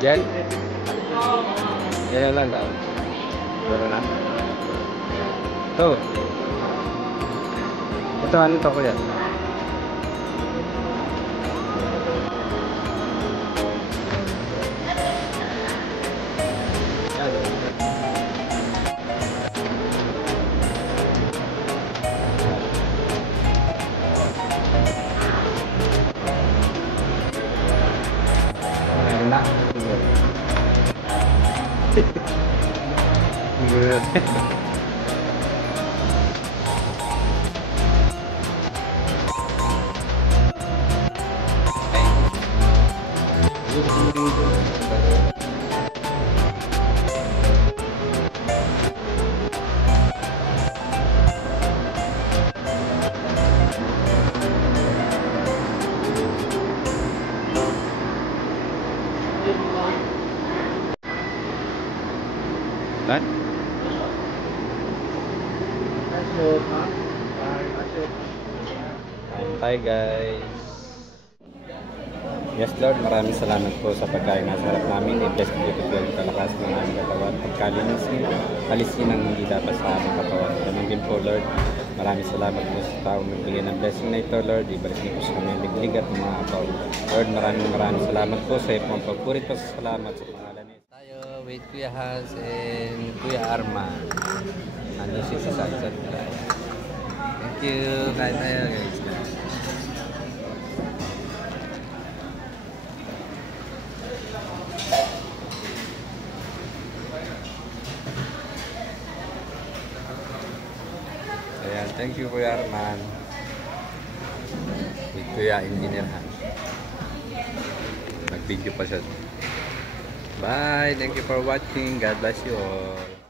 Jen? Yan lang daw. Pero na. Ito. Ito, ano to kuya? Enak. Good. Lan? Hi guys. Yes Lord, maraming salamat po sa pagkain na sarap namin. I-bless po ito po yung kalakas ng aming katawan. Pagkalinisin, alisin ang hindi dapat sa aming katawan. Ganun din po Lord, maraming salamat po sa taong nagbigay ng blessing na ito Lord. Ibalik niyo po sa kami liglig at mga apaw. Lord, maraming salamat po sa iyong pagpuri po sa salamat sa pangalan niyo. Tayo with Kuya Hans and Kuya Arma. Ano si Sansat. Thank you. Kain tayo guys. Ayan, thank you Kuya Arman. With Kuya Engineer Hans. Nag-video pa siya. Bye! Thank you for watching. God bless you all.